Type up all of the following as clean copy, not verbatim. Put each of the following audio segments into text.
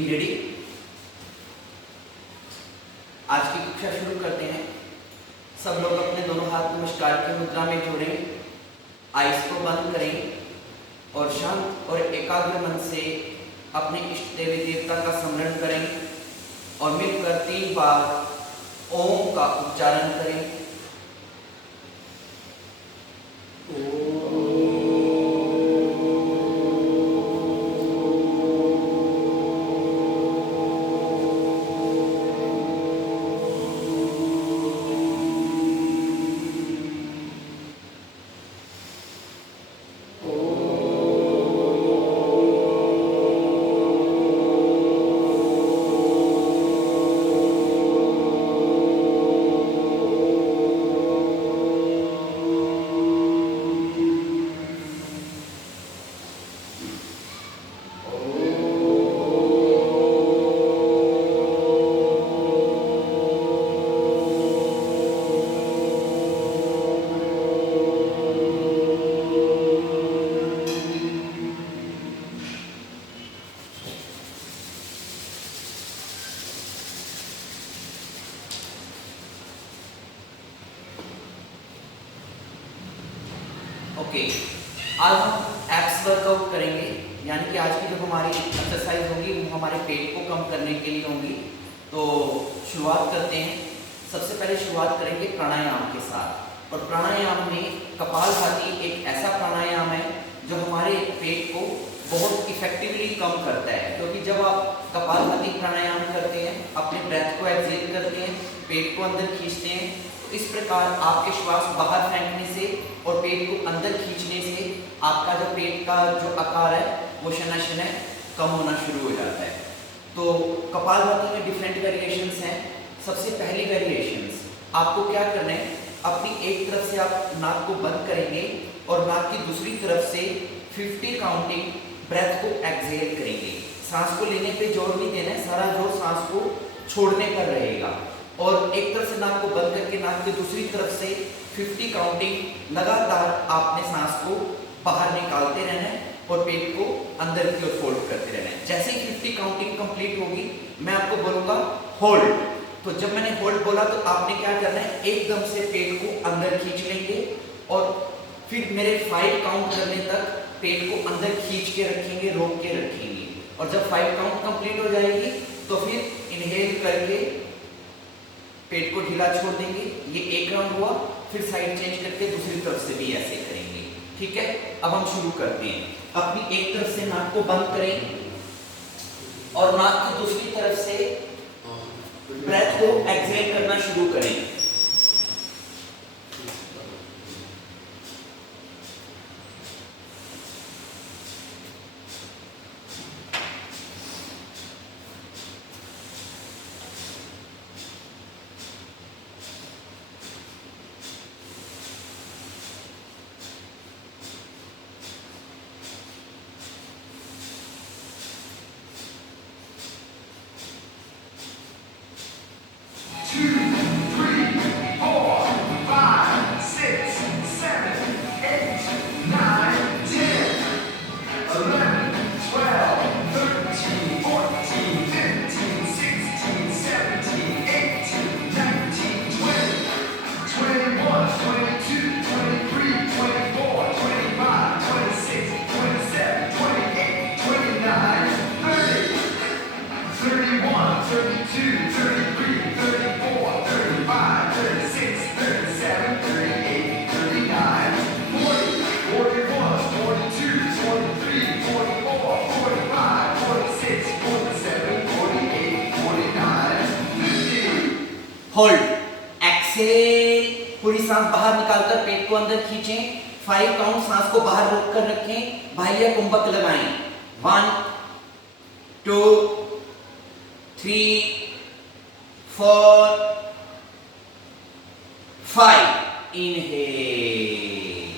Be ready. आज की कक्षा शुरू करते हैं। सब लोग अपने दोनों हाथ नमस्कार की मुद्रा में जोड़ें, आइस को बंद करें और शांत और एकाग्र मन से अपने इष्ट देवी देवता का स्मरण करें और मिलकर 3 बार ओम का उच्चारण करें। ओके, आज हम एब्स वर्कआउट करेंगे, यानी कि आज की जो हमारी एक्सरसाइज होगी वो हमारे पेट को कम करने के लिए होंगी। तो शुरुआत करते हैं। सबसे पहले शुरुआत करेंगे प्राणायाम के साथ। और प्राणायाम में कपालभाति एक ऐसा प्राणायाम है जो हमारे पेट को बहुत इफेक्टिवली कम करता है, क्योंकि जब आप कपालभाति प्राणायाम करते हैं, अपने ब्रेथ को एक्सेल करते हैं, पेट को अंदर खींचते हैं, तो इस प्रकार आपके श्वास बाहर फेंकने से और पेट को अंदर खींचने से आपका जो पेट का जो आकार है वो शनय शनय कम होना शुरू हो जाता है। तो कपालभाति में डिफरेंट वेरिएशंस हैं। सबसे पहली वेरिएशंस आपको क्या करना है, अपनी एक तरफ से आप नाक को बंद करेंगे और नाक की दूसरी तरफ से 50 काउंटिंग ब्रेथ को एक्सहेल करेंगे। सांस को लेने पे जोर नहीं देना है, सारा जोर सांस को छोड़ने पर रहेगा। और एक तरफ से नाक को बंद करके नाक की दूसरी तरफ से 50 काउंटिंग लगातार आपने सांस को बाहर निकालते रहना है और पेट को अंदर की ओर फोल्ड करते रहना है। जैसे ही 50 काउंटिंग कंप्लीट होगी मैं आपको बोलूंगा होल्ड। तो जब मैंने होल्ड बोला तो आपने क्या करना है, एकदम से पेट को अंदर खींच लेंगे और फिर मेरे 5 काउंट करने तक पेट को अंदर खींच के रखेंगे, रोक के रखेंगे। और जब 5 काउंट कंप्लीट हो जाएगी तो फिर इनहेल करके पेट को ढीला छोड़ देंगे। ये एक राउंड हुआ, फिर साइड चेंज करके दूसरी तरफ से भी ऐसे करेंगे। ठीक है, अब हम शुरू करते हैं। अपनी एक तरफ से नाक को बंद करें और नाक की दूसरी तरफ से ब्रेथ को एक्सहेल करना शुरू करें। होल्ड, एक्सेल, पूरी सांस बाहर निकालकर पेट को अंदर खींचें। 5 काउंट सांस को बाहर रोककर रखें, बाह्य कुंभक लगाएं। 1 2 3 4 5 inhale.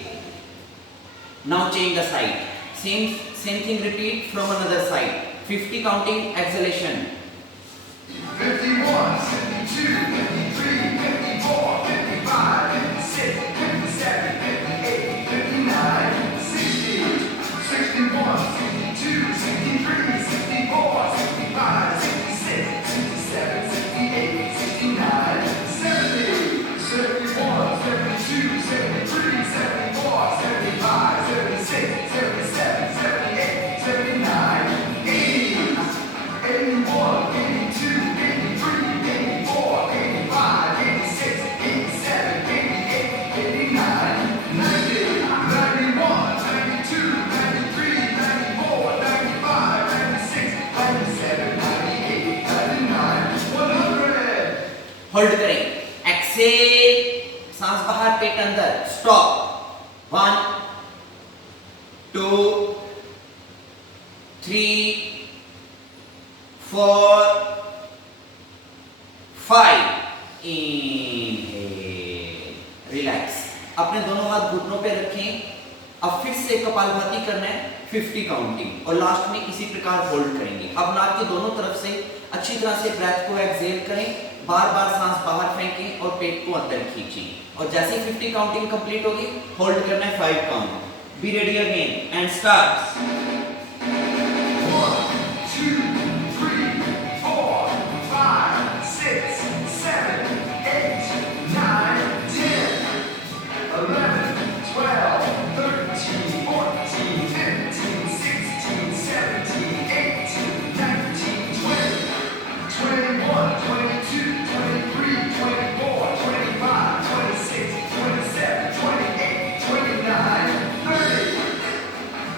Now change the side, same thing repeat from another side. 50 counting exhalation. 51, 52, 53, 54, 55, 56, 57, 58, 59, 60, 61, 62, 63, 64, 65, hold करें, एक्सेल, सांस बाहर पेट अंदर, स्टॉप, 1 2 3 4 5, इनहेल, रिलैक्स। अपने दोनों हाथ घुटनों पे रखें। अब फिर से कपालभाति करना है 50 काउंटिंग और लास्ट में इसी प्रकार होल्ड करेंगे। अब नाक की दोनों तरफ से अच्छी तरह से ब्रेथ को एक्सहेल करें, बार बार सांस बाहर फेंकें और पेट को अंदर खींचें और जैसे ही 50 काउंटिंग कंप्लीट होगी होल्ड करना है 5 count. Be ready again and start. 1 2 3 4 5 6 7 8 9 10 11 12 13 14 15 16 17 18 19 20 21 22 23 24 25 26 27 28 29 30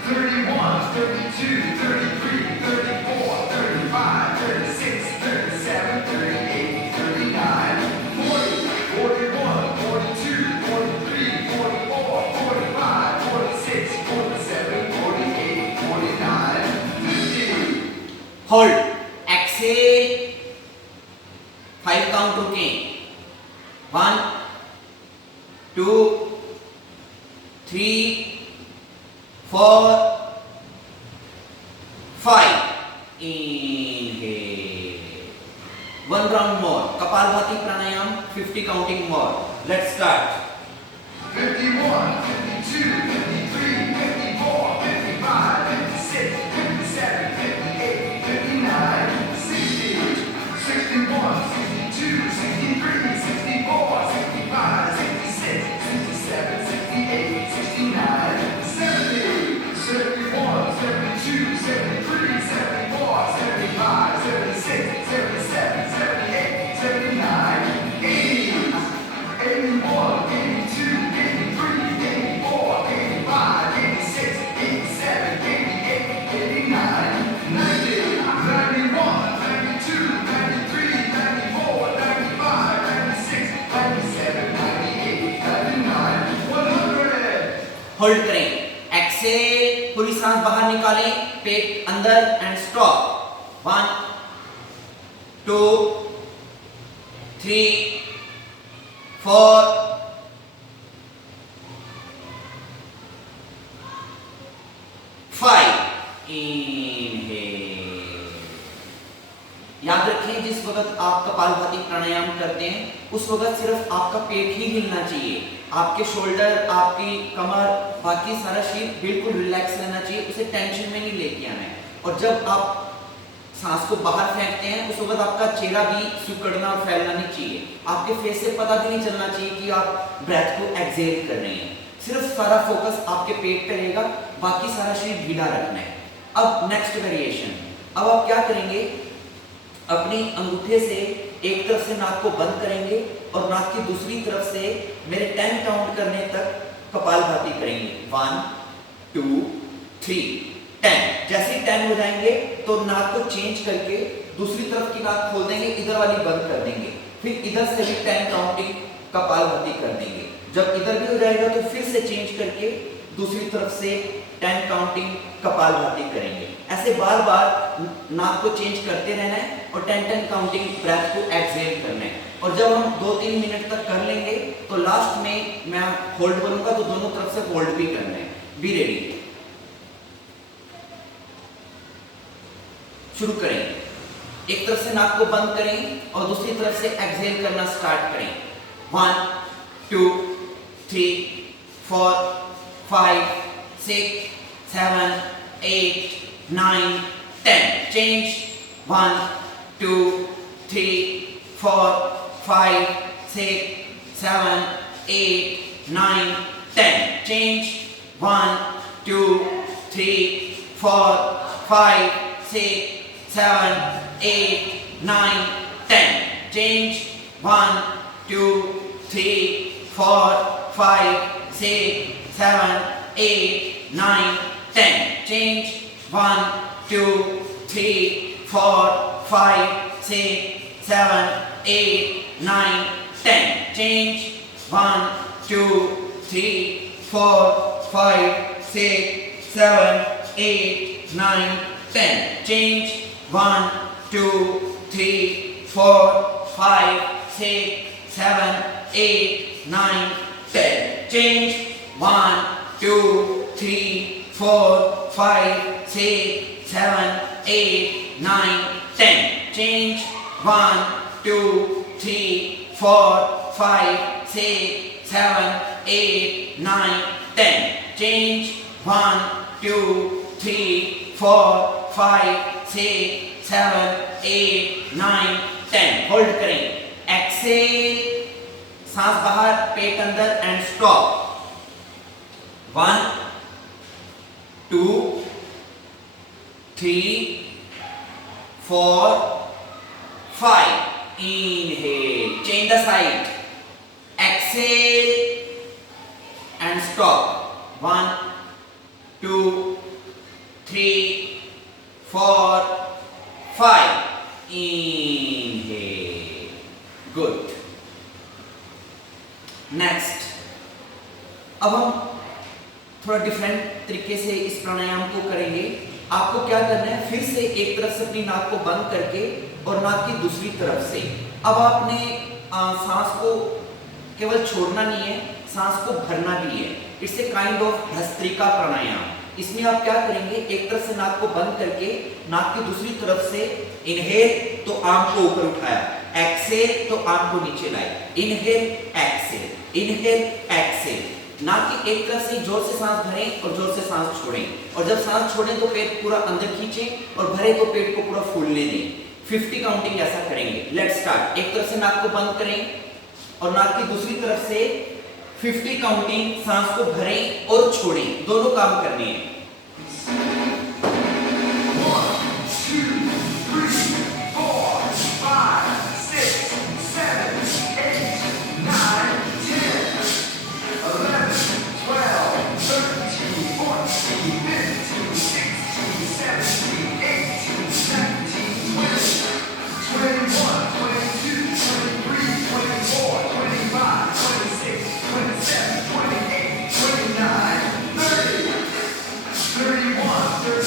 31 32 33 34 35 36 37 38 39 40 41 42 43 44 45 46 47 48 49 50 hold, Excel, 5 count रुकें, 1 2 3 4 5, inhale, 1 round more, kapalbhati pranayama 50 counting more, let's start. 51, 52, 53, 54, 55, 56, 57, 58, 59, 60, 61, 62, 63, 64, 65, 66, 67, 68, 69, 70, 71, 72, 73, 74, 75, 76, 77, 78, 79, 80, 81, 82, 83, 84, 85, 86, 87, 88, 89, 90, 91, 92, 93, 94, 95, 96, 97, 98, 99, 100. Hold करें, एक्सेल, पूरी सांस बाहर निकालें, पेट अंदर एंड स्टॉप, 1 2 3 4 5, इनहेल। याद रखें जिस वक्त आप कपालभाति प्राणायाम करते हैं उस वक्त सिर्फ आपका पेट ही हिलना चाहिए, आपके शोल्डर, आपकी कमर, बाकी सारा शरीर बिल्कुल रिलैक्स रहना चाहिए, उसे टेंशन में नहीं लेके आना है। और जब आप सांस को बाहर फेंकते हैं उस वक्त आपका चेहरा भी सिकुड़ना और फैलना नहीं चाहिए, आपके फेस से पता भी नहीं चलना चाहिए कि आप ब्रेथ को एक्सहेल कर रहे हैं। सिर्फ सारा फोकस आपके पेट पे रहेगा, बाकी सारा शरीर ढीला रखना है। अब नेक्स्ट वेरिएशन, अब आप क्या करेंगे, अपनी अंगूठे से एक तरफ से नाक को बंद करेंगे और नाक की दूसरी तरफ से मेरे 10 काउंट करने तक कपालभाति करेंगे, 1 2 3 10। जैसे ही 10 हो जाएंगे तो नाक को चेंज करके दूसरी तरफ की नाक खोल देंगे, इधर वाली बंद कर देंगे, फिर इधर से भी 10 काउंटिंग कपालभाति कर देंगे। जब इधर भी हो जाएगा तो फिर से चेंज करके दूसरी तरफ से 10 काउंटिंग कपालभाति करेंगे। ऐसे बार बार नाक को चेंज करते रहना है और 10 काउंटिंग ब्रेथ को एक्सहेल करना है। और जब हम 2-3 मिनट तक कर लेंगे तो लास्ट में मैं होल्ड करूंगा तो दोनों तरफ से होल्ड भी करना है। बी रेडी, शुरू करें। एक तरफ से नाक को बंद करें और दूसरी तरफ से एक्सहेल करना स्टार्ट करें, 1 2 3 4 5 6 7 8 9 10, change, 1 2 3 4 5 6 7 8 9 10, change, 1 2 3 4 5 6 7 8 9 10, change, 1 2 3 4 5 6 7 8 9 10, change, 1 2 3 4 5 6 7 8 9, 10. Change. 1, 2, 3, 4, 5, 6, 7, 8, 9, 10. Change. 1, 2, 3, 4, 5, 6, 7, 8, 9, 10. Change. 1, 2, 3, 4, 5, 6, 7, 8, 9, 10. Change. 1, 2, 3, 4, 5, 6, 7, 8, 9, 10. Change. 1, 2, 3, 4, 5, 6, 7, 8, 9, 10. Hold करें. एक्सेल, सांस बाहर, पेट अंदर and stop. 1, 2, 3, 4, 5. Inhale. Change the side. Exhale and stop. 1, 2, 3, 4, 5. Inhale. Good. Next. अब हम थोड़ा डिफरेंट तरीके से इस प्राणायाम को करेंगे. आपको क्या करना है, फिर से एक तरफ से अपनी नाक को बंद करके और नाक की दूसरी तरफ से. अब आपने सांस को केवल छोड़ना नहीं है, सांस को भरना भी है. It's a kind of bhastrika pranayama. इसमें आप क्या करेंगे, एक तरफ से नाक को बंद करके नाक की दूसरी तरफ से इनहेल तो आर्म को ऊपर उठाया, एक्सेल तो आर्म को नीचे लाए, इनहेल एक्सेल, इनहेल एक्सेल. नाक की एक तरफ से जोर से सांस भरें और जोर से सांस छोड़ें. और जब सांस छोड़ें तो पेट पूरा अंदर खींचें और भरे तो पेट को पूरा फूलने दें. 50 काउंटिंग ऐसा करेंगे. Let's start. एक तरफ से नाक को बंद करें और नाक की दूसरी तरफ से 50 काउंटिंग सांस को भरें और छोड़ें. दोनों काम करने हैं. 1, 2, 3, 4, 5, 6, 7, 8, 9, 10, 11, 12, 13, 14, 15, 16, 17, 18, 19, 20, 21, 22, 23, 24, 25, 26, 27, 28, 29, 30, 31,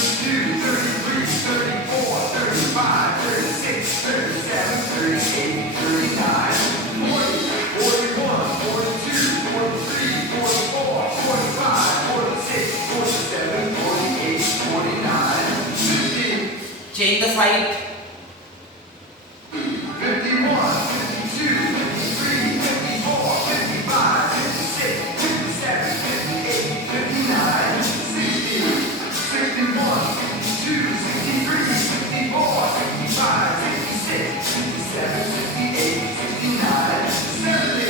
32, 33, 34, 35, 36, 37, 38, 39, 40, 41, 42, 43, 44, 45, 46, 47, 48, 49, 50. Change the side. 51, 52, 53, 54, 55, 56, 57, 58, 59, 60, 61, 62, 63, 64, 65, 66, 67, 68, 69, 70,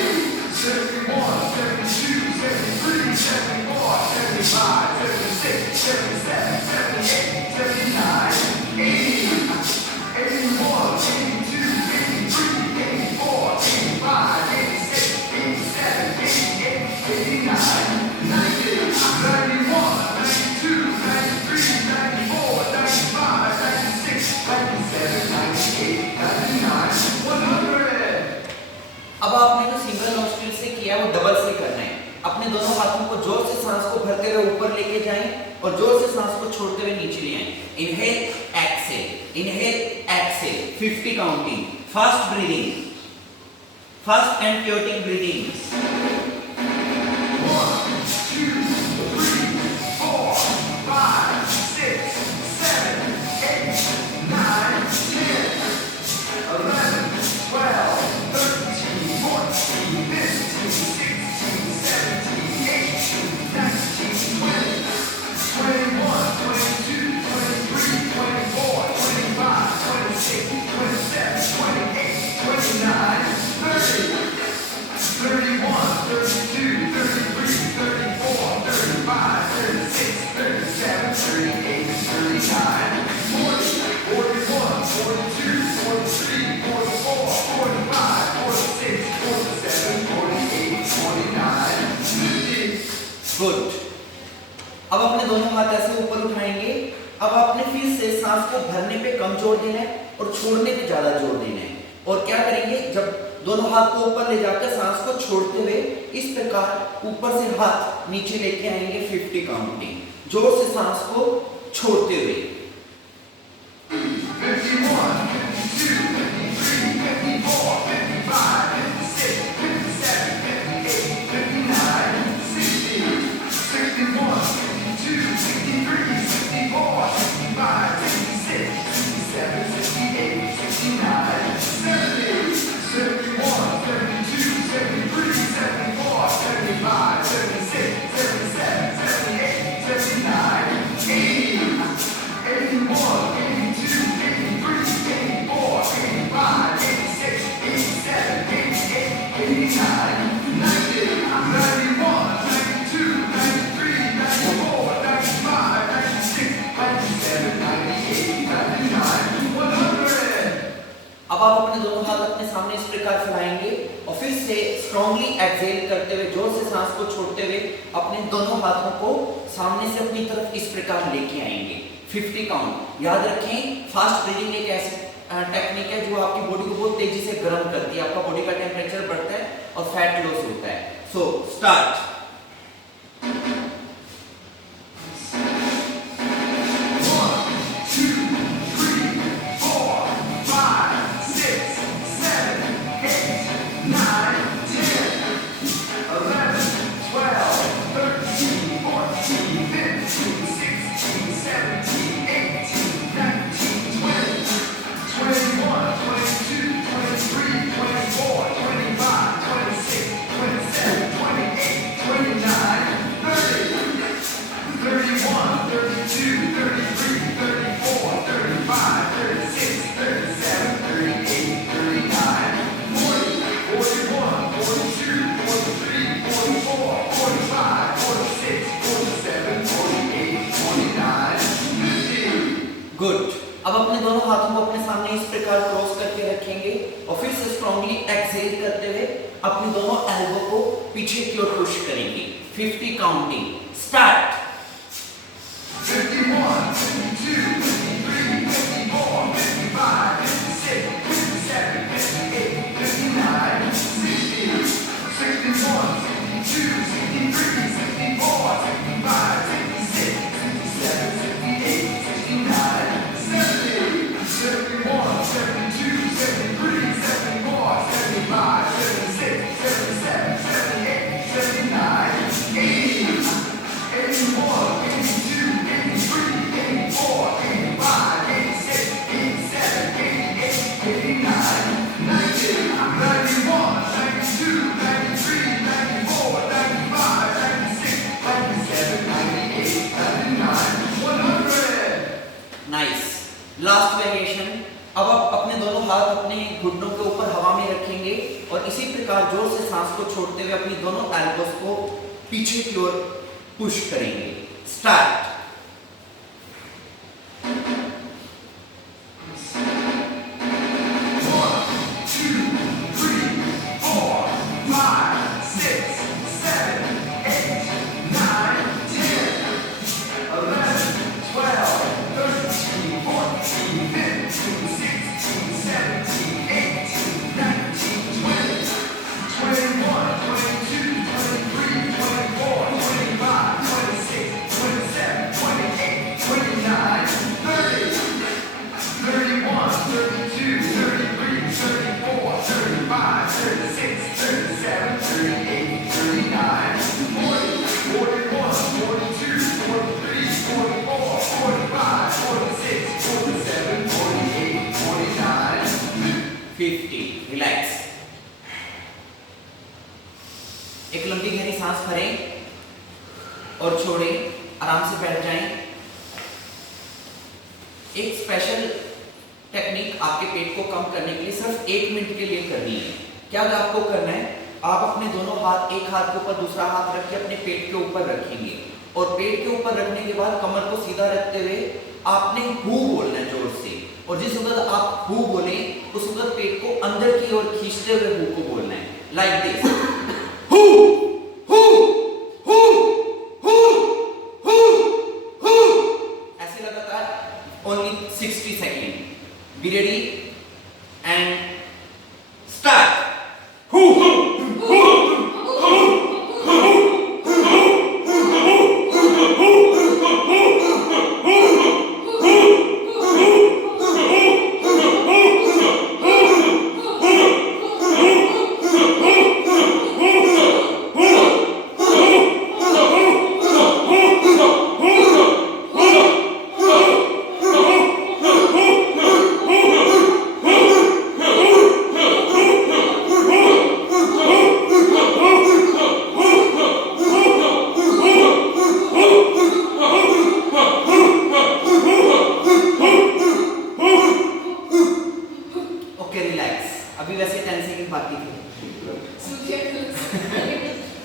71, 72, 73, 74, 75, 76, 77, 78, 79, 80, 81, 82, 83, 84, 85, 86, 87, 88, 89, 90, 91, 92, 93, 94, 95, 96, 97, 98, 99, 100. अब आपने जो सिंगल नॉस्ट्रिल से किया है वो डबल से करना है. अपने दोनों हाथों को जोर से सांस को भरते हुए ऊपर लेके जाएं और जोर से सांस को छोड़ते हुए नीचे ले आएं. Inhale exhale, inhale exhale. 50 counting. Fast breathing, fast and क्योटिंग ब्रीदिंग. 1, 2, 3, 4, 5, 6, 7, 8, 9, 10, 11, 12, 13, 14, 15, 16, 17, 18, 19, 20, 21, 22, 23, 24, 25, 26, 27, 28, 29, 30, 31, 32, 33, 34, 35, 36, 37, 38, 39, 40, 41, 42, 43, 44, 45, 46, 47, 48, 49, 50. गुड. अब अपने दोनों हाथ ऐसे ऊपर उठाएंगे. अब आपने फिर से सांस को भरने पे कम जोर देना है और छोड़ने पे ज्यादा जोर देना है. और क्या करेंगे, जब दोनों हाथ को ऊपर ले जाकर सांस को छोड़ते हुए इस प्रकार ऊपर से हाथ नीचे लेके आएंगे 50 काउंटिंग, जोर से सांस को छोड़ते हुए। 51, 52, 53, 54, 55, 56, 57, 58, 59, 60, 61, 62, 63, 64, 65, 66, 67, 68, 69, 70, 71, 72, 73, 74, 75, 76, 77, 78, 79, 80, 81, 82, 83, 84, 85, 86, 87, 88, 89, 90, 91, 92, 93, 94, 95, 96, 97, 98, 99, 100. अब आप अपने दोनों हाथ अपने सामने इस प्रकार फैलाएंगे और फिर से स्ट्रांगली एक्सहेल करते हुए, जोर से सांस को छोड़ते हुए अपने दोनों हाथों को सामने से अपनी तरफ इस प्रकार लेके आएंगे 50 काउंट। याद रखें, फास्ट ब्रीदिंग एक ऐसी टेक्निक है जो आपकी बॉडी को बहुत तेजी से गर्म करती है, आपका बॉडी का टेम्परेचर बढ़ता है और फैट लॉस होता है। So start. 50। गुड। अब अपने दोनों हाथों को अपने सामने इस प्रकार क्रॉस करके रखेंगे और फिर से स्ट्रांगली एक्सहेल करते हुए अपने दोनों एल्बो को पीछे की ओर पुश करेंगे 50 counting. Start. 51, 52, 53, 54, 55, 56, 57, 58, 59, 60, 61, 62, 63, 64, 65, 66, 67, 68, 69, 70, 71, 72, 73, 74, 75, 76, 77, 78, 79, 80, 81, 82, 83, 84, 85, 86, 87, 88, 89, 90, 91, 92, 93, 94, 95, 96, 97, 98, 99, 100. Nice. Last variation. अब आप अपने दोनों हाथ अपने घुटनों के ऊपर हवा में रखेंगे और इसी प्रकार जोर से सांस को छोड़ते हुए अपनी दोनों एल्बोस को पीछे की ओर पुश करेंगे। स्टार्ट। 50। रिलैक्स। एक लंबी गहरी सांस भरें और छोड़ें, आराम से बैठ जाएं। एक स्पेशल टेक्निक आपके पेट को कम करने के लिए सिर्फ 1 मिनट के लिए करनी है। क्या आपको करना है, आप अपने दोनों हाथ, एक हाथ के ऊपर दूसरा हाथ रख के अपने पेट के ऊपर रखेंगे और पेट के ऊपर रखने के बाद कमर को सीधा रखते हुए आपने हु बोलना है जोर से, और जिस वक्त आप हु बोले उस वक्त पेट को अंदर की ओर खींचते हुए हु को बोलना है, like this. Who who who who who who, ऐसे लगातार only 60 second. Be ready and start.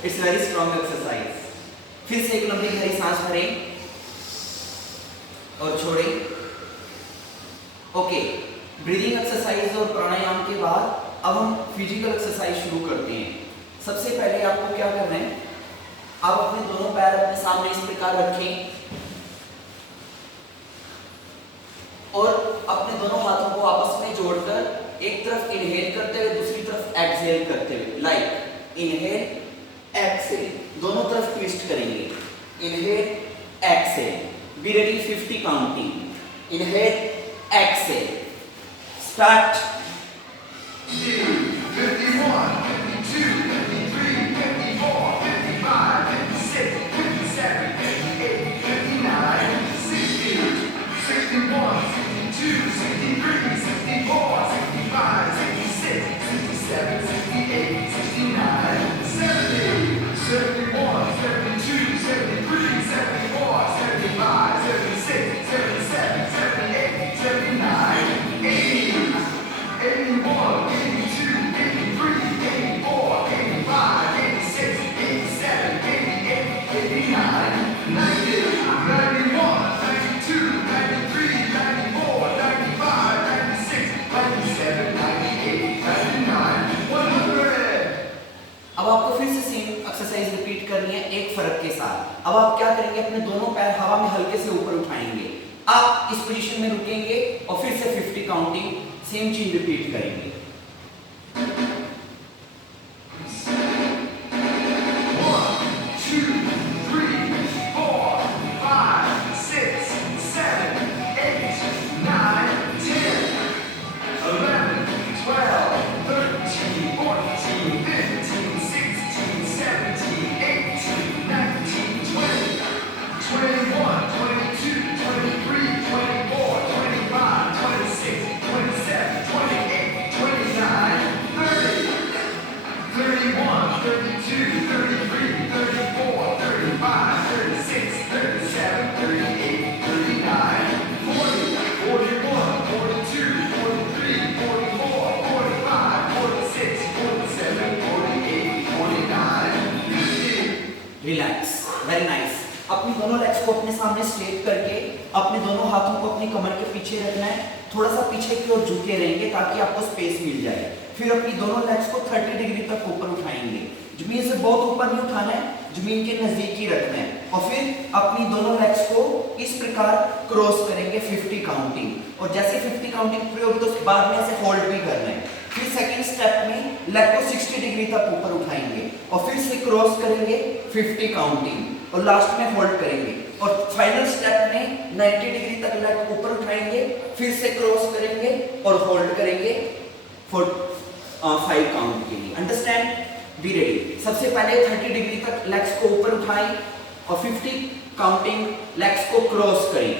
It's very strong exercise. फिर से एक लंबी गहरी सांस भरें और छोड़ें। ओके, ब्रीदिंग एक्सरसाइज और प्राणायाम के बाद अब हम फिजिकल एक्सरसाइज शुरू करते हैं। सबसे पहले आपको क्या करना है, आप अपने दोनों पैर अपने सामने इस प्रकार रखें और अपने दोनों हाथों को आपस में जोड़कर एक तरफ इनहेल करते हुए दूसरी तरफ एक्सहेल करते हुए, लाइक इनहेल एक्सहेल, दोनों तरफ ट्विस्ट करेंगे। Inhale exhale, be ready, 50 counting. Inhale exhale, start. 51, 52, 53, 54, 55, 56, 57, 58, 59, 60, 61, 62, 63, 64, 65, 66, 67, 68, 69, 70, 71, 72, 73, 74, 75, 76, 77, 78, 79, 80, 81, 82, 83, 84, 85, 86, 87, 88, 89, 90, 91, 92, 93, 94, 95, 96, 97, 98, 99, 100. अब आपको फिर से सेम एक्सरसाइज रिपीट करनी है एक फर्क के साथ। अब आप क्या करेंगे, अपने दोनों पैर हवा में हल्के से ऊपर उठाएंगे, आप इस पोजीशन में रुकेंगे और फिर से 50 काउंटिंग सेम चीज रिपीट करेंगे। 50. Relax, very nice. अपनी दोनों लेग्स को अपने सामने स्ट्रेट करके अपने दोनों हाथों को अपनी कमर के पीछे रखना है, थोड़ा सा पीछे की ओर झुके रहेंगे ताकि आपको स्पेस मिल जाए। फिर अपनी दोनों लेग्स को 30 डिग्री तक ऊपर उठाएंगे, जमीन से बहुत ऊपर नहीं उठाना है, जमीन के नजदीक ही रखना है। और फिर अपनी दोनों लेग्स को इस प्रकार क्रॉस करेंगे 50 काउंटिंग। और जैसे 50 काउंटिंग पूरी होगी तो बाद में ऐसे होल्ड भी करना है। फिर सेकंड स्टेप में लेग को 60 डिग्री तक ऊपर उठाएंगे और फिर से क्रॉस करेंगे 50 काउंटिंग और लास्ट में होल्ड करेंगे। और फाइनल स्टेप में 90 डिग्री तक लेग ऊपर उठाएंगे, फिर से क्रॉस करेंगे और होल्ड करेंगे फॉर 5 काउंट के लिए। Understand, be ready. सबसे पहले 30 डिग्री तक लेग्स को ऊपर उठाएं और 50 काउंटिंग लेग्स को क्रॉस करें।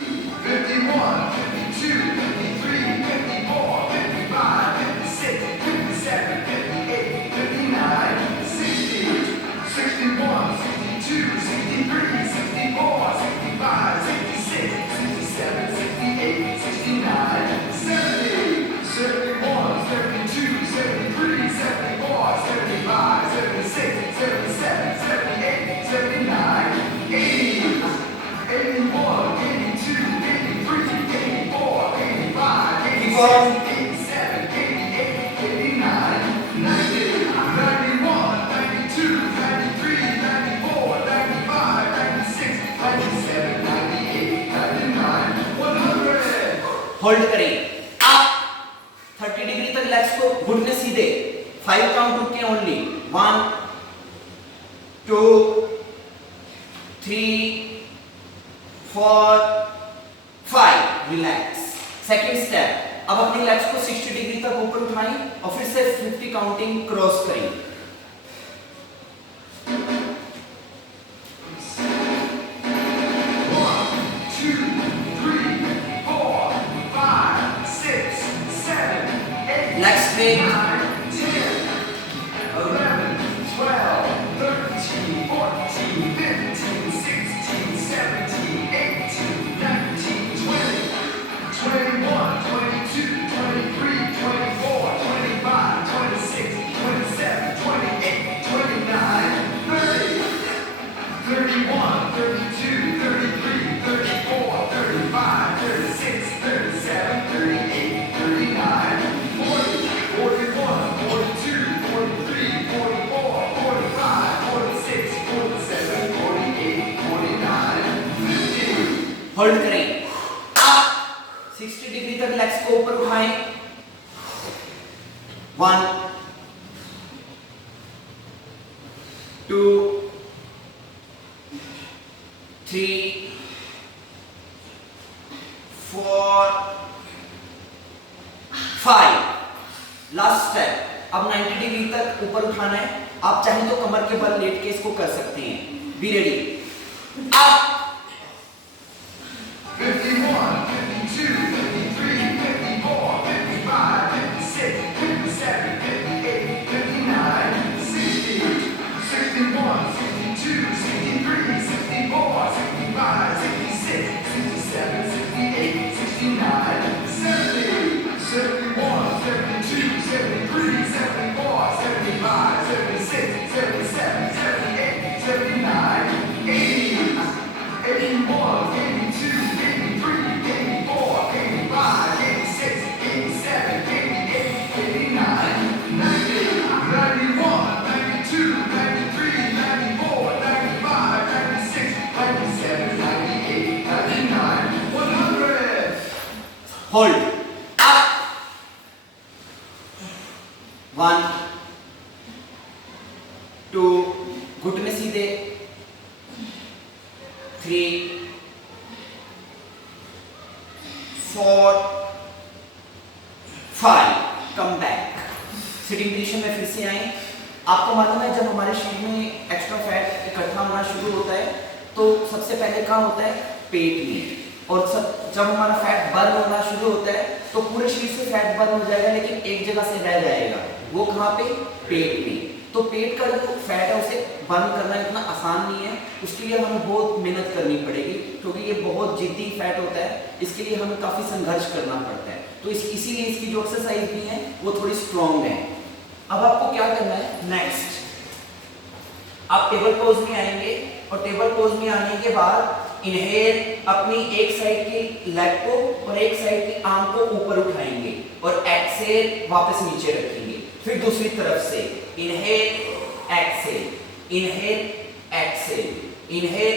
51, 52, 53, 54, 55, 56, 57, 58, 59, 60, 61, 62, 63, 64, 65, 66, 67, 68, 69, 70, 71, 72, 73, 74, 75, 76, 77, 78, 79, 80, 81, 82, 83, 84, 85, 86, 87, 88, 89, 90, 91, 92, 93, 94, 95, 96, 97, 98, 99, 100. होल्ड करें। आप 30 डिग्री तक लेग्स को घुटने सीधे, 5 काउंट रुके ओनली। 1 2 3 4 5। रिलैक्स। सेकंड स्टेप, अब अपनी लेग्स को 60 डिग्री तक ऊपर उठाएं और फिर से 50 काउंटिंग क्रॉस करें। 22, 23, 24, 25, 26, 27, होल्ड करें, अप 60 डिग्री तक लेग्स को ऊपर उठाएं, 1 2 3 4 5। लास्ट स्टेप, अब 90 डिग्री तक ऊपर उठाना है। आप चाहें तो कमर के बल लेट के इसको कर सकते हैं। B ready, up 51, 52, 53, 54, 55, 56, 57, 58, 59, 60, 61, 62, 63, 64, 65, 66, 67, 68, 69, 70, 71, 72, 73, 74, 75, 76, 77, 78, 79, 80, 81, 82, 83, 84, 85, 86, 87, 88, 89, 90, 91, 92, 93, 94, 95, 96, 97, 98, 99, 100. Hold, up 1 2, घुटने सीधे, 3 4 5। कम बैक, सिटिंग पोजीशन में फिर से आए। आपको मालूम है जब हमारे शरीर में एक्स्ट्रा फैट इकट्ठा होना शुरू होता है तो सबसे पहले कहाँ होता है, पेट में। और जब हमारा फैट बर्न होना शुरू होता है तो पूरे शरीर से फैट बर्न हो जाएगा, लेकिन एक जगह से रह जाएगा, वो कहाँ पे, पेट में। तो पेट का जो फैट है उसे बर्न करना इतना आसान नहीं है, उसके लिए हमें बहुत मेहनत करनी पड़ेगी, क्योंकि ये बहुत जिद्दी फैट होता है, इसके लिए हमें काफ़ी संघर्ष करना पड़ता है। तो इसीलिए इसकी जो एक्सरसाइज भी है वो थोड़ी स्ट्रॉन्ग है। अब आपको क्या करना है, नेक्स्ट आप टेबल पोज में आएंगे और टेबल पोज में आने के बाद इनहेल अपनी एक साइड की लेग को और एक साइड की आर्म को ऊपर उठाएंगे और एक्सेल वापस नीचे रखेंगे। फिर दूसरी तरफ से inhale exhale, inhale exhale, inhale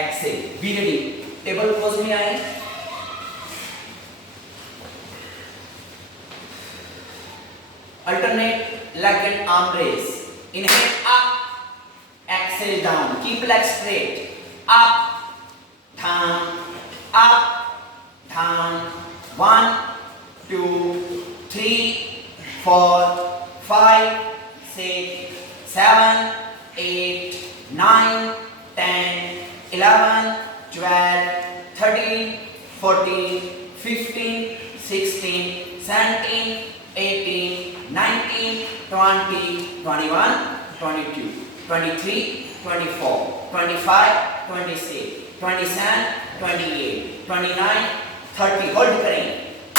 Excel. Be ready, table pose में आए, alternate leg and arm raise. Inhale up, exhale down. Keep legs straight. Up, down, up, down. 1 2 3 4 5 6 7 8 9 10 11 12 13 14 15 16 17 18 19 20 21 22 23 24 25 26 27 28 29 30। Hold करें,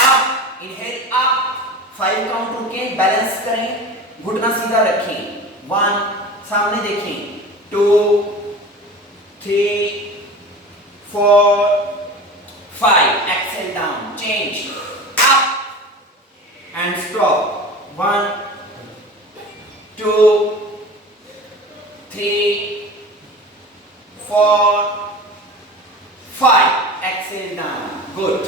अप, इनहेल अप, 5 काउंट रुकें, balance करें, घुटना सीधा रखें, 1 सामने देखें, 2 3 4 5, exhale down, change, up and stop, 1 2 3 4 5, exhale down, good।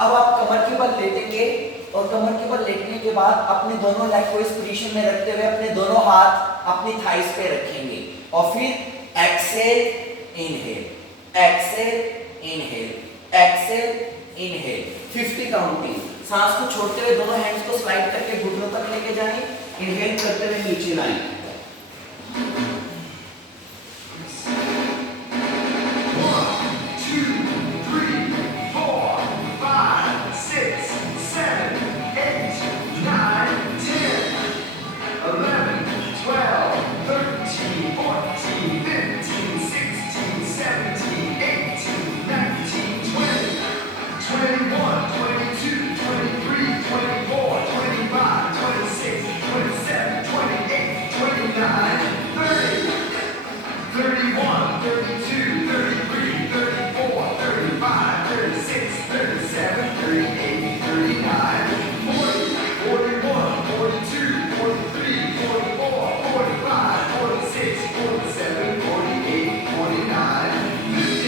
अब आप कमर के बल लेटेंगे और कमर के बल लेटने के बाद अपने दोनों लेग को इस पोजीशन में रखते हुए अपने दोनों हाथ अपनी थाइस पे रखेंगे और फिर Excel inhale, exhale inhale, exhale inhale, 50 counting. सांस को छोड़ते हुए दोनों हैंड्स को स्लाइड करके घुटनों तक लेके जाएं, इनहेल करते हुए नीचे लाएं। 51, 52, 53, 54, 55, 56, 57, 58, 59, 30, 31, 32, 33, 34, 35, 36, 47, 48, 49, 50,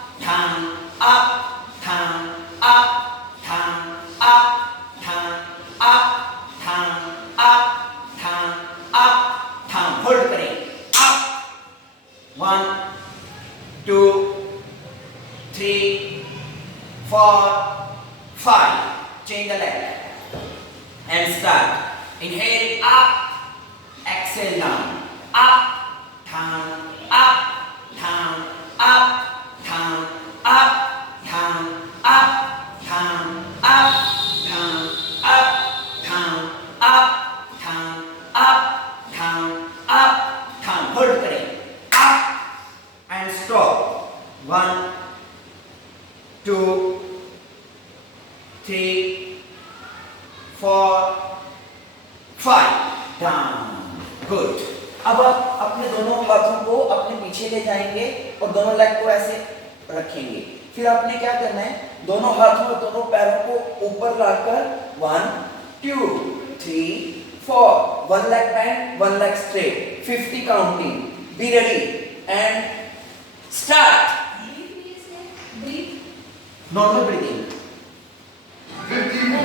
2, 3, 4, 5. Change the leg and start. Inhale up, exhale down. Up, down, up, down, up, down, up, down, up, down, up, down, up, down, up, down, up, down, up, down. Hold करें. Up and stop. 1, 2, 3, 4, 5. Down. Good. अब आप अपने दोनों हाथों को अपने पीछे ले जाएंगे और दोनों लेग को ऐसे रखेंगे। फिर आपने क्या करना है, दोनों हाथों और दोनों पैरों को ऊपर लाकर 1, 2, 3, 4, 1 leg bend, 1 leg straight, 50 counting. Be ready and start. Breathe. Normal breathing. 51,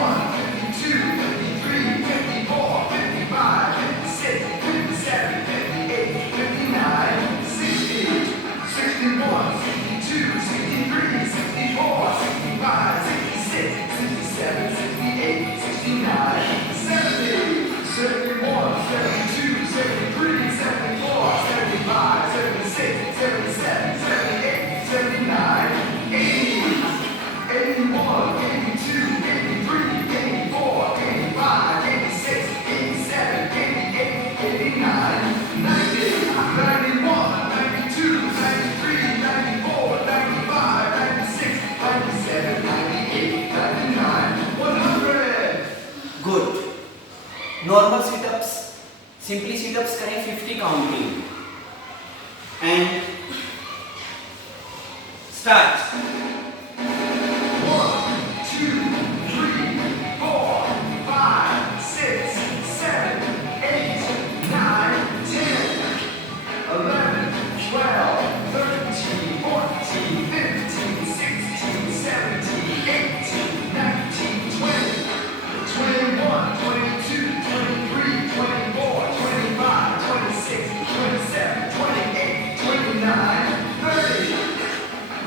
52, 53, 54, 55, 56, 57, 58, 59, 60, 61, 62, 63, 64, 65, 66, 67, 68, 69, 70, 71, 72, 73, 74, 75, 76, 77, 78, 79, 80, 81, 82, 83, 84, 85, 86, 87, 88, 89, 90, 91, 92, 93, 94, 95, 96, 97, 98, 99, 100. Good. Normal sit-ups. Simply sit-ups करें 50 counting. And start. 1, 2, 3, 4, 5, 6, 7, 8, 9, 10, 11, 12, 13, 14, 15, 16, 17, 18, 19, 20, 21, 22, 23, 24, 25, 26, 27, 28, 29, 30,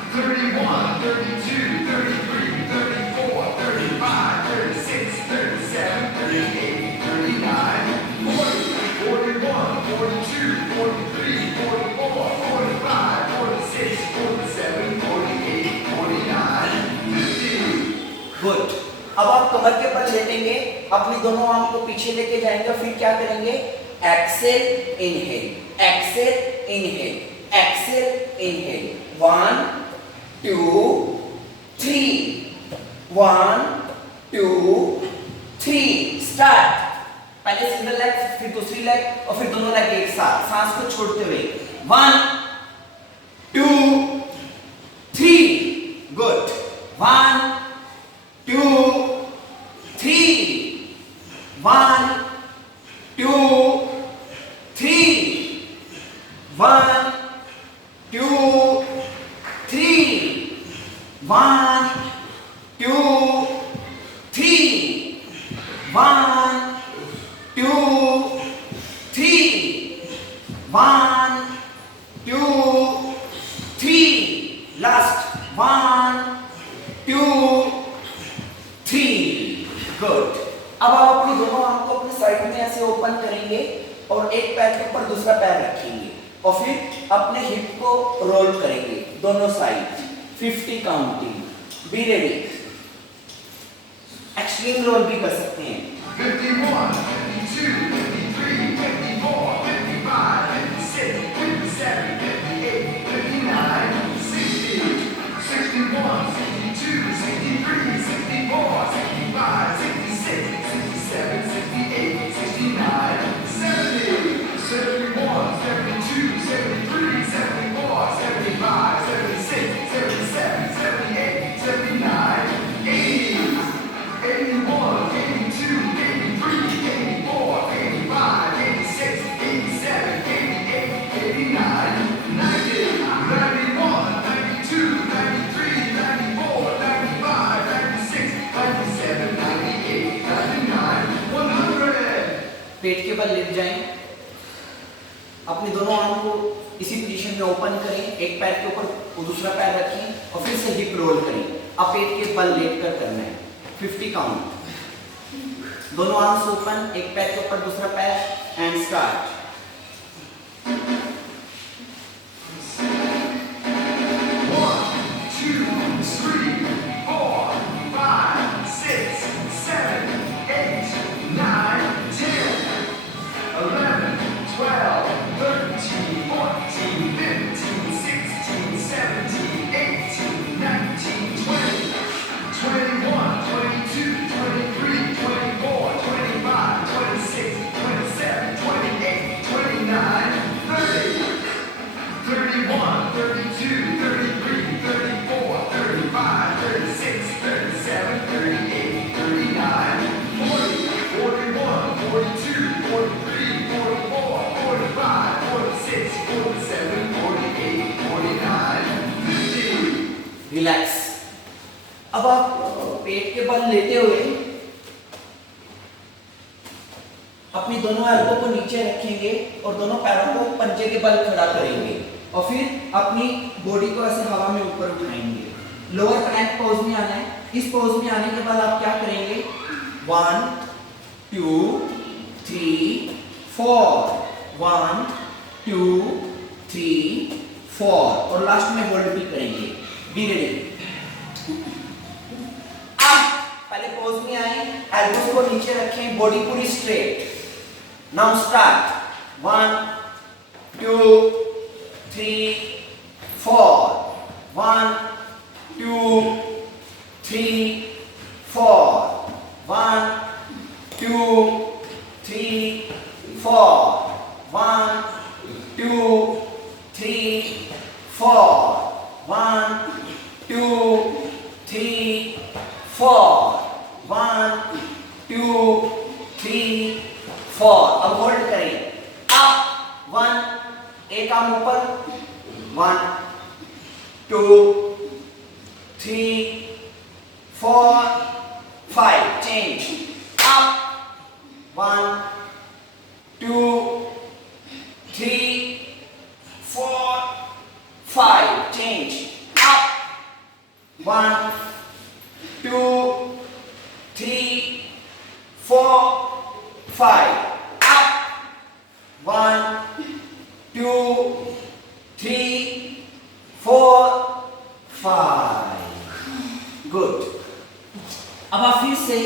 31, 32, 33, 34, 35, 36, 37, 38, 39, 40, 41, 42, 43, 44, 45, 46, 47, 48, 49, 50. Good. अब आप कमर के बल लेटेंगे, अपनी दोनों आर्म को पीछे लेके जाएंगे, फिर क्या करेंगे, Excel inhale, exhale inhale, exhale inhale, 1, 2, 3, 1, 2, 3, start. पहले सिंगल लेग, फिर दूसरी लेग और फिर दोनों लेग एक साथ, सांस को छोड़ते हुए, 1, 2, 3, गुड, 1, 2, 3, 1, 2, 3, 1, 2, 3, 1, 2, 3, 1, 2, 3, 1, 2, 3, last, 1, 2, 3, गुड। अब आप अपनी दोनों आर्म को अपने साइड में ऐसे ओपन करेंगे और एक पैर के ऊपर दूसरा पैर रखेंगे और फिर अपने हिप को रोल करेंगे दोनों side, 50 counting. Be ready. Extreme roll भी कर सकते हैं। 51, 52, 53, 54, 55, 56, 57, 58, 59, 60, 61, 62, 63, 64, 65, 66, 67, 68, 69, 70, 71, 72, 73, 74, 75, 76, 77, 78, 79, 80, 81, 82, 83, 84, 85, ओपन करें, एक पैर के ऊपर दूसरा पैर रखें और फिर से हिप रोल करें। अब पेट के बल लेट कर करना है 50 काउंट। दोनों आर्म्स ओपन, एक पैर के ऊपर दूसरा पैर एंड स्टार्ट। रिलैक्स। अब आप पेट के बल लेते हुए अपनी दोनों एल्बो को नीचे रखेंगे और दोनों पैरों को पंजे के बल खड़ा करेंगे और फिर अपनी बॉडी को ऐसे हवा में ऊपर उठाएंगे। लोअर प्लैंक पोज में आना है। इस पोज में आने के बाद आप क्या करेंगे, 1 2 3 4, 1 2 3 4 और लास्ट में होल्ड भी करेंगे। Be ready. अब पहले पोज में आए, एल्बोस को नीचे रखें, बॉडी पूरी स्ट्रेट। Now start, 1 2 3 4, 1 2 3 4, 1 2 3 4, 1 2 3 4, 1 2 3 4, 1 2 3 4। अब होल्ड करें। अप 1, एक आर्म ऊपर, 1 2 3 4 5, change. Up 1 2 3 4 5, change. Up 1 2 3 4 5. Up 1 2 3 4 5. Good. अब आप फिर से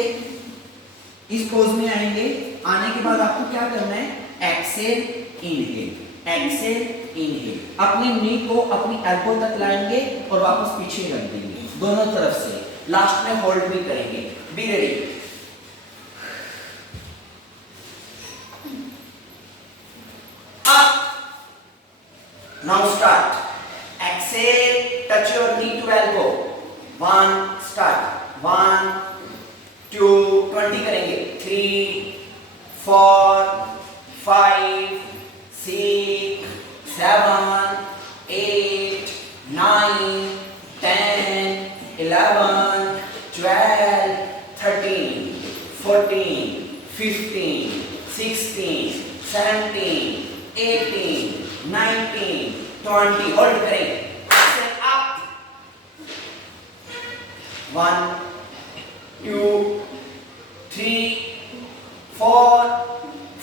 इस पोज में आएंगे। आने के बाद आपको क्या करना है, एक्सेल इनहेल, एक्सेल इनहेल। अपनी नी को अपनी एल्बो तक लाएंगे और वापस पीछे रख देंगे दोनों तरफ से। लास्ट में होल्ड भी करेंगे। Be ready. Up, now start, exhale, touch your knee to elbow. 1 start, 1 2 20 करेंगे, 3 4 5 6 7 8 9 10 11 12 13 14 15 16 17 18 19 20। होल्ड करें। Up 1 2 3 4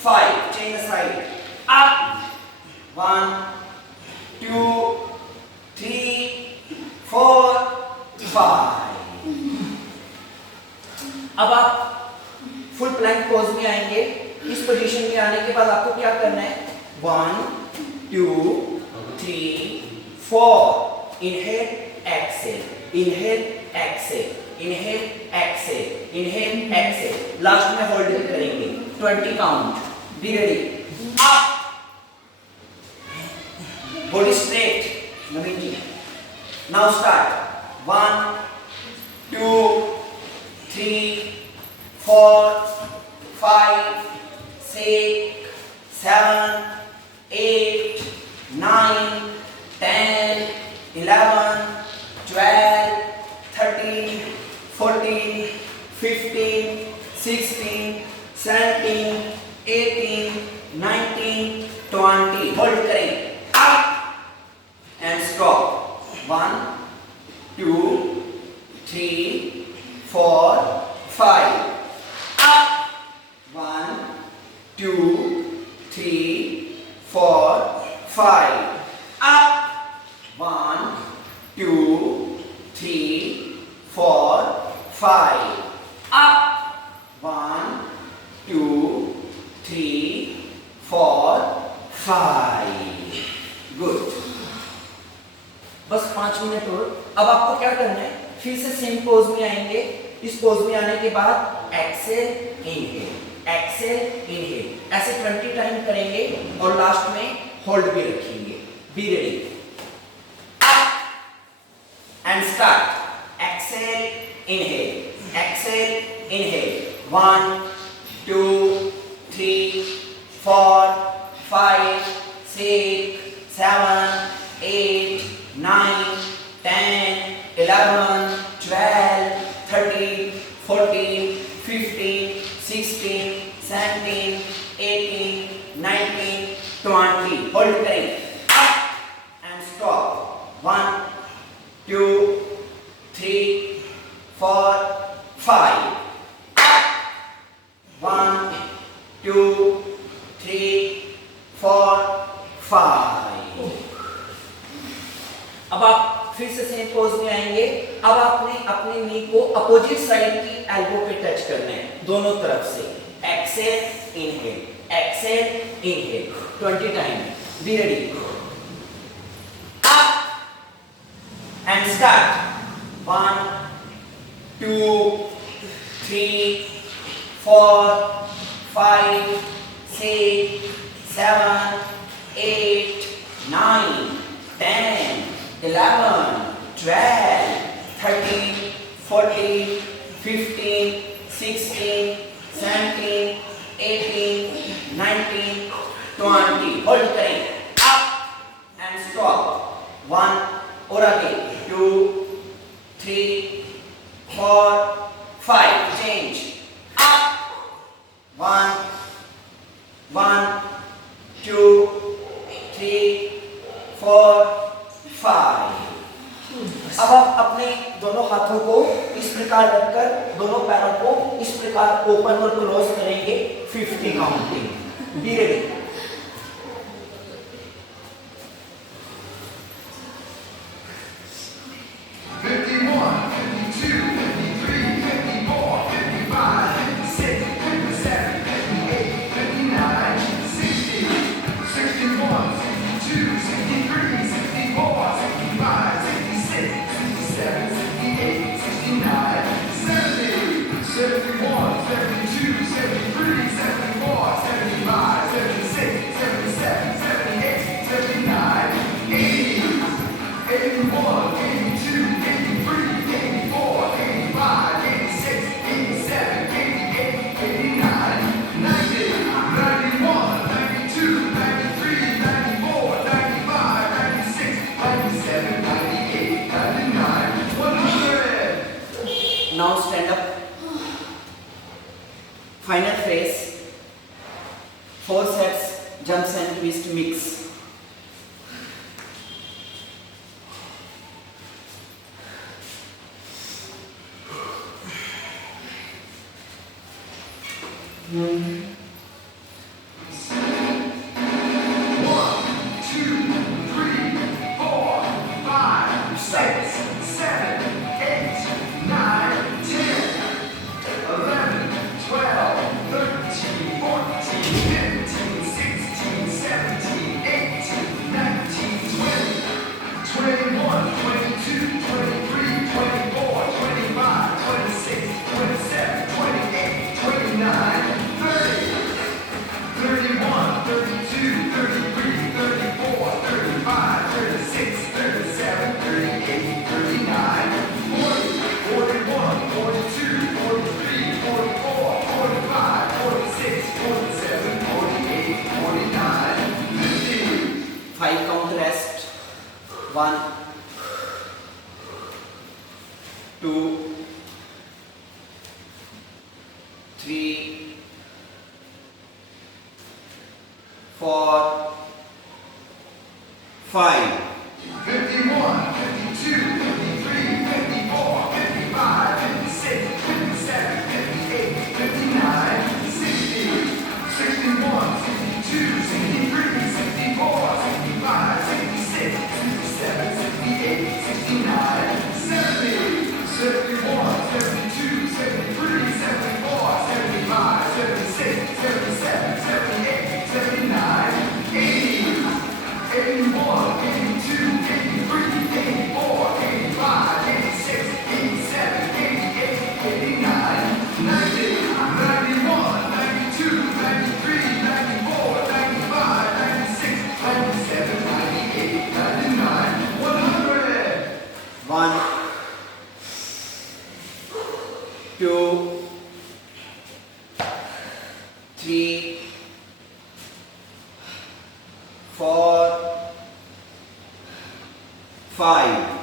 5, change the side. Up 1 2 3 4 5। अब आप फुल प्लैंक पोज में आएंगे। इस पोजीशन में आने के बाद आपको क्या करना है, 1 2 3 4। Inhale exhale, inhale exhale, inhale exhale, inhale exhale. Last में होल्ड करेंगे 20 count. Be ready. Up, body straight, Naveen ji. Now start, 1 2 3 4 5 6 7 8 9 10 11 12 13 14 15 16 17 18 19 20। Hold करें। Up 2 3 4 5 up 1 2 3 4 5 up 1 2 3 4 5 up 1 2 3 4 5 good. बस 5 मिनट और। अब आपको क्या करना है, फिर से सेम पोज में आएंगे। इस पोज में आने के बाद एक्सेल इनहेल, एक्सेल इनहेल, ऐसे 20 टाइम करेंगे और लास्ट में होल्ड भी रखेंगे। B ready, up and start. Excel inhale, exhale inhale, 1 2 3 4 5 6 7 8 9 10 11 12 13 14 15 16 17 18 19 20। Hold करें, अप एंड स्टॉप, 1 2 3 4 5 up 1 2 3 4 5। अब आप फिर से सेम पोज में आएंगे। अब आपने अपने नी को अपोजिट साइड की एल्बो पे टच करना है, दोनों तरफ से। Excel inhale, exhale inhale, 20 time. B ready, up and start, 1 2 3 4 5 6 7 8 9 10 11 12 13 14 15 16 17 18 19 20। Hold करें, अप एंड स्टॉप, 1 और आगे, 2 3 4 5 चेंज, अप 1 1 2 3 4 5। अब आप अपने दोनों हाथों को इस प्रकार रखकर दोनों पैरों को इस प्रकार ओपन और क्लोज करेंगे, 50 counting. Be ready, 51, 52, 53, 54, 55, 56, 57, 58, 59, 60, 61, 62, 63, 64, 65, 66, 67, 68, 69, 70, 71, 72, 73, 74, 75, 76, 77, 78, 79, 80, 81, 82, 83, 84, 85, 86, 87, 88, 89, 90, 91, 92, 93, 94, 95, 96, 97, 98, 99, 100. now stand up, final phase, 4 sets jumps and twist mix। 2 3 4 5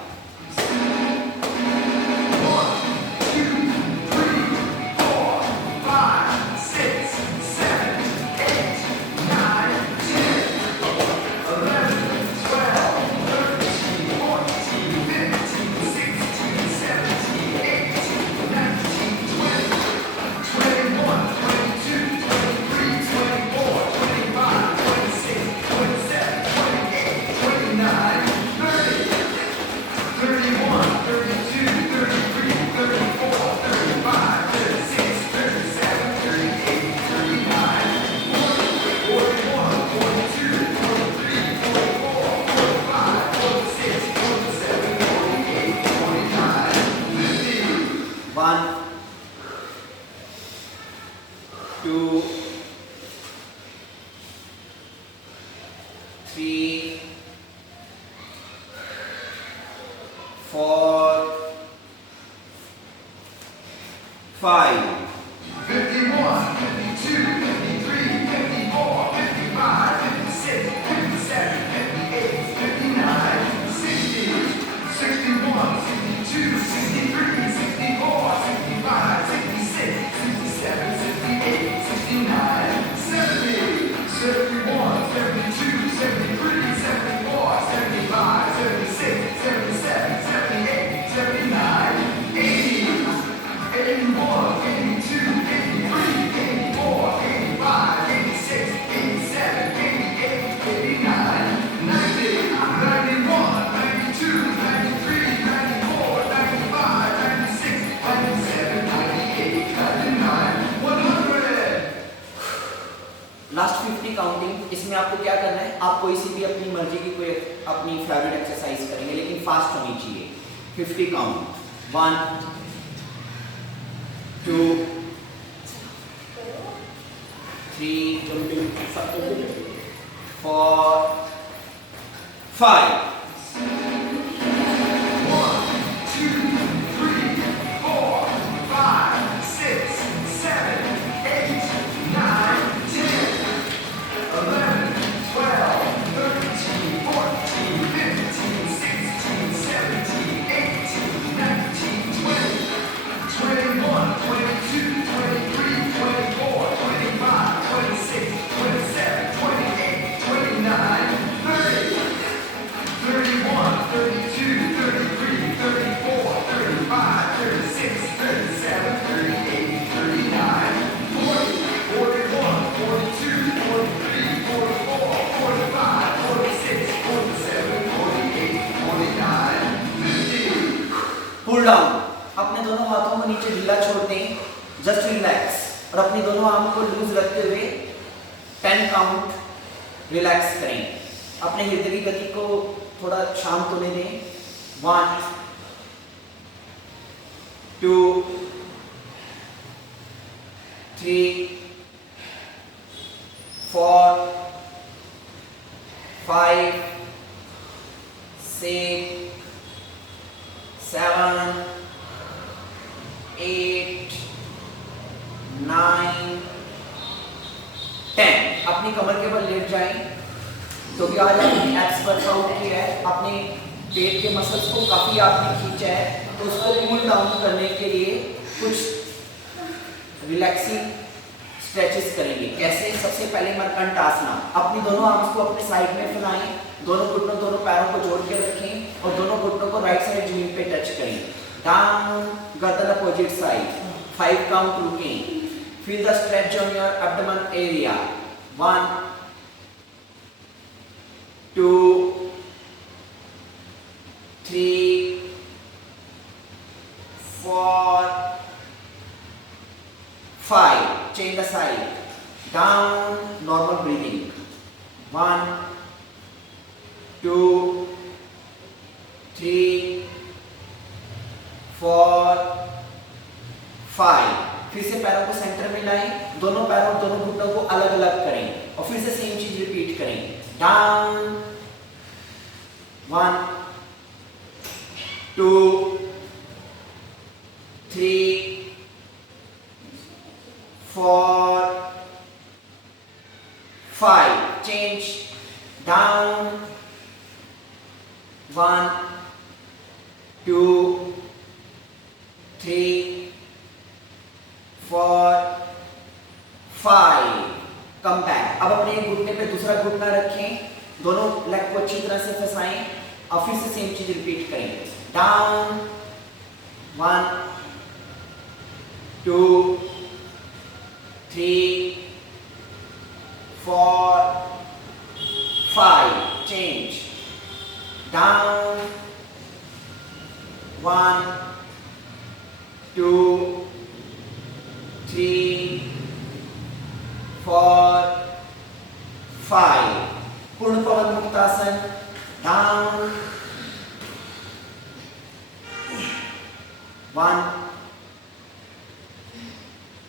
1 2 3 4 5 51, 52, 53, 54, 55, 56, 57, 58, 59, 60, 61, 62, 63, 64, 65, 66, 67, 68, 69, 70, 71, 72, 73, 74, 75, 76, 77, 78, 79, 80, 81, 82, 83, 84, 85, 86, 87, 88, 89, 90, 91, 92, 93, 94, 95, 96, 97, 98, 99, 100. Last 50 counting. इसमें आपको क्या करना है, आप कोई सी भी अपनी मर्जी की कोई अपनी फेवरेट एक्सरसाइज करेंगे, लेकिन फास्ट होनी चाहिए। 50 काउंट 1 2 3 4 5 पुल डाउन। अपने दोनों हाथों को नीचे ढीला छोड़ दें, जस्ट रिलैक्स, और अपनी दोनों आर्म को लूज रखते हुए 10 काउंट रिलैक्स करें। अपने हृदय की गति को थोड़ा शांत होने दें। 1 2 3 4 5 6 7 8 9 10। अपनी कमर के बल लेट जाएं, क्योंकि आज आपने एब्स वर्कआउट किया है, अपने पेट के मसल्स को काफी आपने खींचा है, तो उसको कूल डाउन करने के लिए कुछ रिलैक्सिंग स्ट्रेचेस करेंगे। कैसे? सबसे पहले मर्कंटासना। अपनी दोनों आर्म्स को अपने साइड में फैलाएं, दोनों घुटनों दोनों पैरों को जोड़ के रखें और दोनों घुटनों को राइट साइड जमीन पे टच करें। डाउन, गर्दन अपोजिट साइड। 5 काउंट रुकें। Feel the stretch on your abdomen area. 1 2 3 4 5. Change the side. Down, normal breathing. 1 2 3 4 5. फिर से पैरों को सेंटर में लाएं, दोनों पैरों दोनों घुटनों को अलग अलग करें और फिर से सेम चीज रिपीट करें। डाउन, 1 2 3 अब फिर से सेम चीज रिपीट करेंगे। डाउन 1 2 3 4 5 change down 1 2 3 4 5 पूर्ण पवन मुक्तासन डाउन 1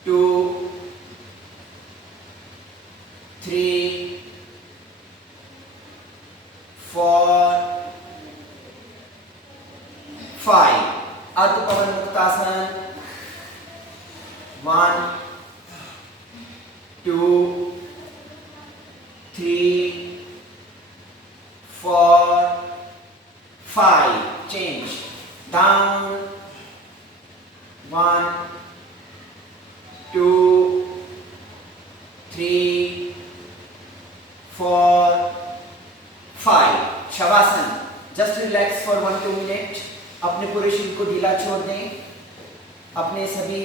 2 3 4 5 अर्ध पवन muktasana 1 2 3 4 5 change down 1 2 3 4 5 shavasana. Just relax for 1-2 minute. अपने पूरे शरीर को ढीला छोड़ दें, अपने सभी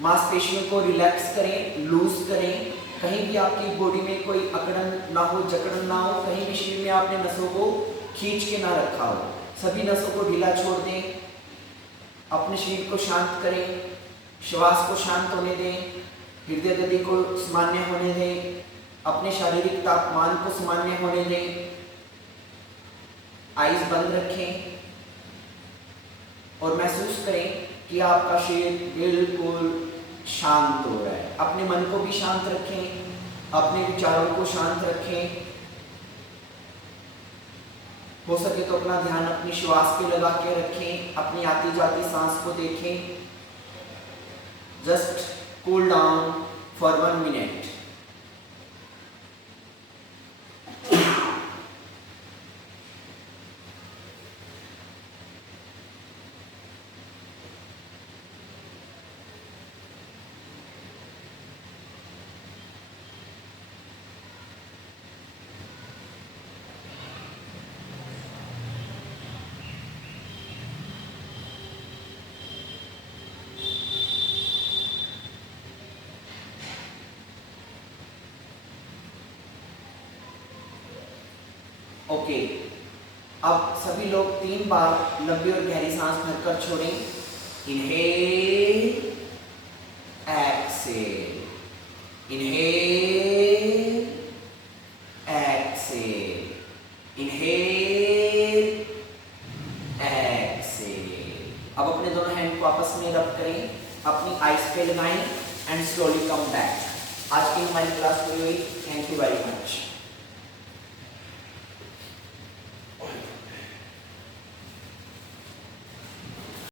मांसपेशियों को रिलैक्स करें, लूज करें। कहीं भी आपकी बॉडी में कोई अकड़न ना हो, जकड़न ना हो, कहीं भी शरीर में आपने नसों को खींच के ना रखा हो। सभी नसों को ढीला छोड़ दें, अपने शरीर को शांत करें, श्वास को शांत होने दें, हृदय गति को सामान्य होने दें, अपने शारीरिक तापमान को सामान्य होने दें। आईज बंद रखें और महसूस करें कि आपका शरीर बिल्कुल शांत हो रहा है। अपने मन को भी शांत रखें, अपने विचारों को शांत रखें। हो सके तो अपना ध्यान अपनी श्वास पे लगा के रखें, अपनी आती जाती सांस को देखें। Just cool down for 1 minute. Okay, अब सभी लोग 3 बार लंबी और गहरी सांस भरकर छोड़ें। Inhale, exhale, inhale, exhale, inhale, exhale. अब अपने दोनों हैंड को आपस में रब करें, अपनी आइज पे लगाएं एंड स्लोली कम बैक। आज की हमारी क्लास पूरी हुई। Thank you very much.